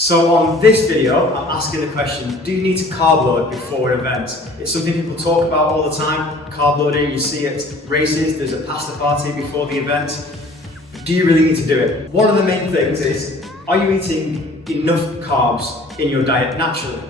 So on this video, I'm asking the question, do you need to carb load before an event? It's something people talk about all the time, carb loading. You see at races, there's a pasta party before the event. Do you really need to do it? One of the main things is, are you eating enough carbs in your diet naturally?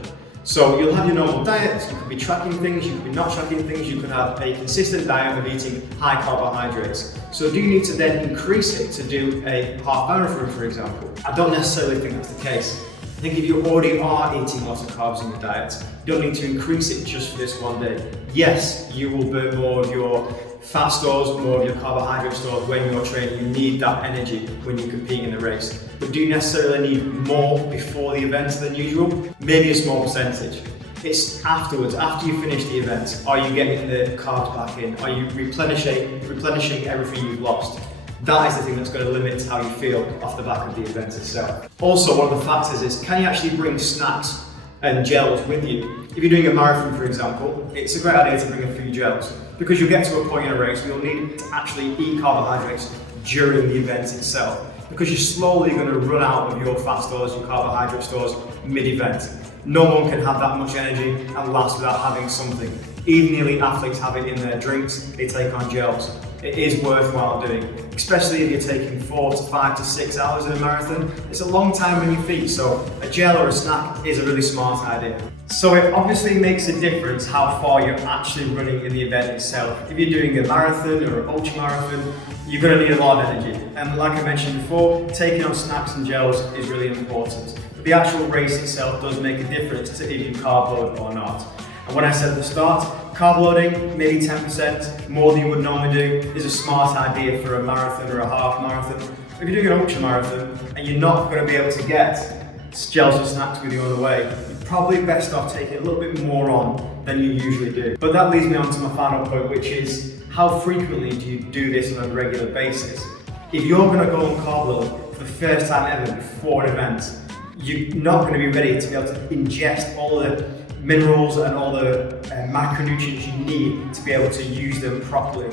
So you'll have your normal diet, you could be tracking things, you could be not tracking things, you could have a consistent diet of eating high carbohydrates. So do you need to then increase it to do a half marathon, for example? I don't necessarily think that's the case. I think if you already are eating lots of carbs in your diet, you don't need to increase it just for this one day. Yes, you will burn more of your fat stores, more of your carbohydrate stores when you're training. You need that energy when you compete in the race. But do you necessarily need more before the event than usual? Maybe a small percentage. It's afterwards, after you finish the event, are you getting the carbs back in? Are you replenishing everything you've lost? That is the thing that's going to limit how you feel off the back of the event itself. Also, one of the factors is, can you actually bring snacks and gels with you? If you're doing a marathon, for example, it's a great idea to bring a few gels, because you'll get to a point in a race where you'll need to actually eat carbohydrates during the event itself, because you're slowly going to run out of your fat stores, your carbohydrate stores mid-event. No one can have that much energy and last without having something. Even the elite athletes have it in their drinks, they take on gels. It is worthwhile doing, especially if you're taking 4 to 5 to 6 hours in a marathon. It's a long time on your feet, so a gel or a snack is a really smart idea. So it obviously makes a difference how far you're actually running in the event itself. If you're doing a marathon or an ultra marathon, you're going to need a lot of energy. And like I mentioned before, taking on snacks and gels is really important. But the actual race itself does make a difference to if you carb load or not. And when I said at the start, carb loading, maybe 10% more than you would normally do, is a smart idea for a marathon or a half marathon. If you're doing an ultra marathon and you're not going to be able to get gels and snacks with you on the way, you're probably best off taking a little bit more on than you usually do. But that leads me on to my final point, which is, how frequently do you do this on a regular basis? If you're going to go on carb load for the first time ever before an event, you're not going to be ready to be able to ingest all the minerals and all the macronutrients you need to be able to use them properly.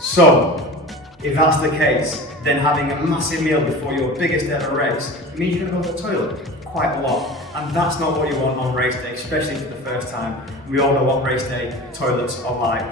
So, if that's the case, then having a massive meal before your biggest ever race means you're going to go to the toilet quite a lot. And that's not what you want on race day, especially for the first time. We all know what race day toilets are like.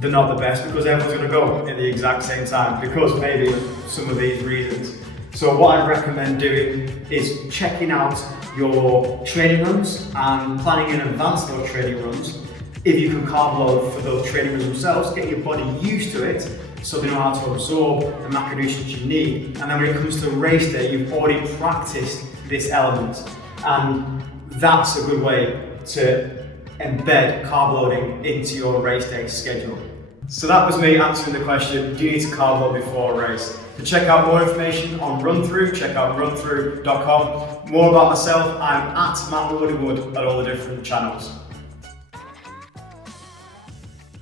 They're not the best because everyone's going to go at the exact same time, because maybe of some of these reasons. So what I'd recommend doing is checking out your training runs and planning in advance those training runs. If you can carb load for those training runs themselves, get your body used to it so they know how to absorb the macronutrients you need. And then when it comes to race day, you've already practiced this element. And that's a good way to embed carb loading into your race day schedule. So that was me answering the question, do you need to carb load before a race? To check out more information on Runthrough, check out runthrough.com. More about myself, I'm at Matt Wood at all the different channels.